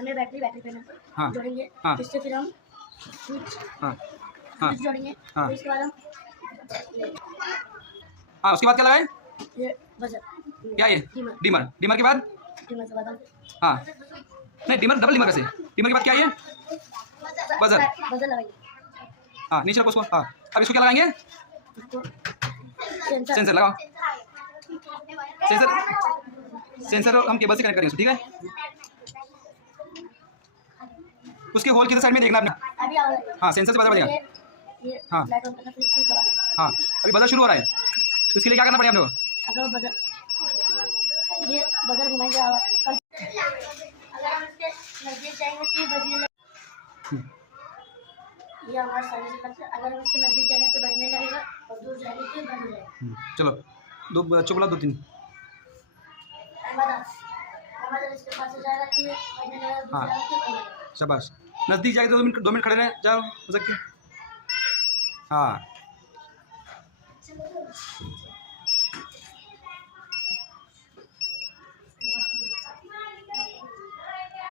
हमें बैटरी पे हाँ जोड़ेंगे। हाँ इससे फिर हम स्विच हाँ हाँ जोड़ेंगे। हाँ फिर उसके बाद हम हाँ। उसके बाद क्या लगाए? ये बजर क्या ये? डीमर डीमर। डीमर के बाद? डीमर से बाद हम हाँ नहीं, डीमर डबल डीमर कैसे? डीमर के बाद क्या है ये? बजर। बजर लगाएंगे। हाँ नीचे रखो उसको। हाँ अब इसको क्या लगाएंगे? इसको सेंसर लगाओ। सेंसर हम केबल से कनेक्ट करेंगे, ठीक है? उसके होल किधर साइड में देखना आपने? अभी आ रहा है। हाँ सेंसर से बजर बजेगा। ये हाँ लाइट ऑन करना, फिर इसको करना। हाँ अभी बजर शुरू हो रहा है, तो इसके लिए क्या करना पड़ेगा हम लोग? अगर वो बजर ये बजर घुमाएंगे आवाज अगर हम इसके नजदीक जाएंगे तो ये बजने लगेगा। ये आवाज सामने से करते हैं। अगर हम इसके नजदीक जाएंगे तो बजने लगेगा और दूर जाएंगे तो बंद हो जाएगा। चलो दो बच्चों बोला, 2 3। हमारा इसके पास हो जाएगा कि बजने लगेगा, दूर हाँ जाएगा कि बंद हो जाएगा। शाबाश। नज़दीक जाके 2 मिनट खड़े रहे, जाओ हो सकती। हाँ